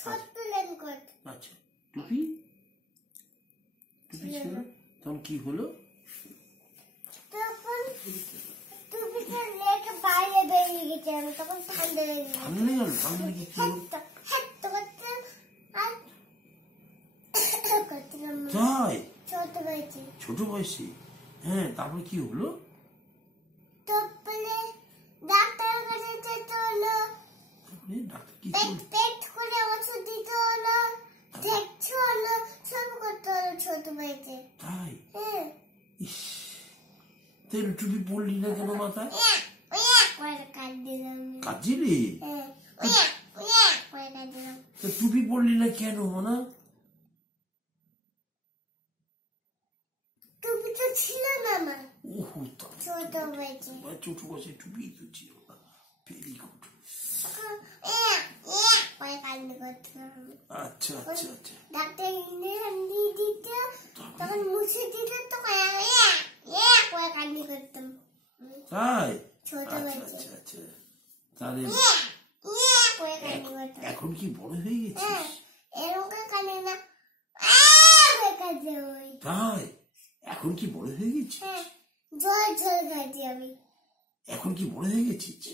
ছোট্ট রেনকোট। আচ্ছা, টুপি টুপি ছিল, তখন কি হলো? তখন টুপিটা লেকে বাইরে বেরিয়ে গেছে, আমি তখন ঠান্ডা লেগে গেছে। ঠান্ডা লেগে গেল? ঠান্ডা লেগে কি হলো? তাই? ছোট বয়সে। ছোট বয়সে? হ্যাঁ, তারপরে কি হলো? তারপরে ডাক্তারের কাছে যেতে হলো। তারপরে ডাক্তার কি পেট করে ওষুধ দিতে হলো, দেখতে হলো, সব করতে হলো ছোট বয়সে। তাই? হ্যাঁ। ইস, তাহলে টুপি পরলি না কেন মাথায়? কাঁদছিলি? টুপি পরলি না কেন? না, টুপি তো ছিল না আমার। ওহো, ছোট বয়সে। ছোট বয়সে টুপি তো ছিল না। Very good. আচ্ছা আচ্ছা আচ্ছা। ডাক্তার ইঞ্জেকশন দিয়ে দিত, তখন মুছে দিত, তখন করে কান্না করতাম। তাই? ছোট আচ্ছা বয়সে। আচ্ছা আচ্ছা। তাহলে করে কান্না করতাম। এখন কি বড় হয়ে গেছিস? এরকম কান্না না, তাই? এখন কি বড় হয়ে গেছিস? জল জল কাঁদি আমি। এখন কি বড় হয়ে গেছিস?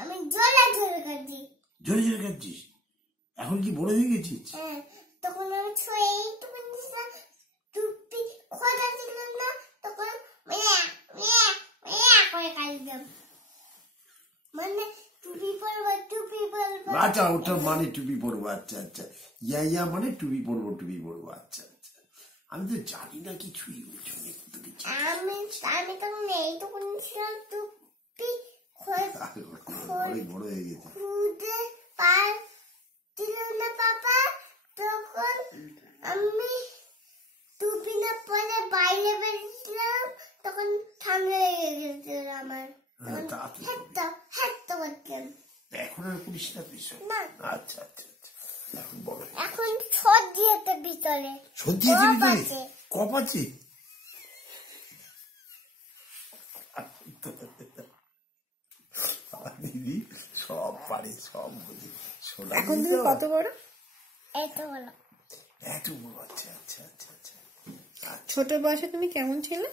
আমি জলে জলে কাঁদি। জোরে জোরে কাঁদছিস? এখন কি বড় হয়ে গেছিস? তখন আমি এইটুকু টুপি খোঁজা ছিল না, তখন করে কাঁদতাম। মানে টুপি পরবো, টুপি পরবো। আচ্ছা, ওটা মানে টুপি পরবো। আচ্ছা আচ্ছা, ইয়া মানে টুপি পরবো, টুপি পরবো। আচ্ছা আচ্ছা, আমি তো জানি না কিছুই। আমি তখন এইটুকু ছিলাম, টুপি অনেক বড় হয়ে গেছে। খুঁজে পাচ্ছিল না পাপা, তখন আমি টুপি না পরে বাইরে বেরিয়েছিলাম, তখন ঠান্ডা লেগে গেছিল আমার। এখন আর করিস না বিষয়? আচ্ছা আচ্ছা আচ্ছা, এখন বড়। এখন সর্দি আছে ভিতরে। সর্দি আছে ভিতরে? কফ আছে? দিদি সব পারে, সব বুঝি। এখন তুমি কত বড়? এত বড়। এত বড়? আচ্ছা আচ্ছা আচ্ছা আচ্ছা। ছোট বয়সে তুমি কেমন ছিলে?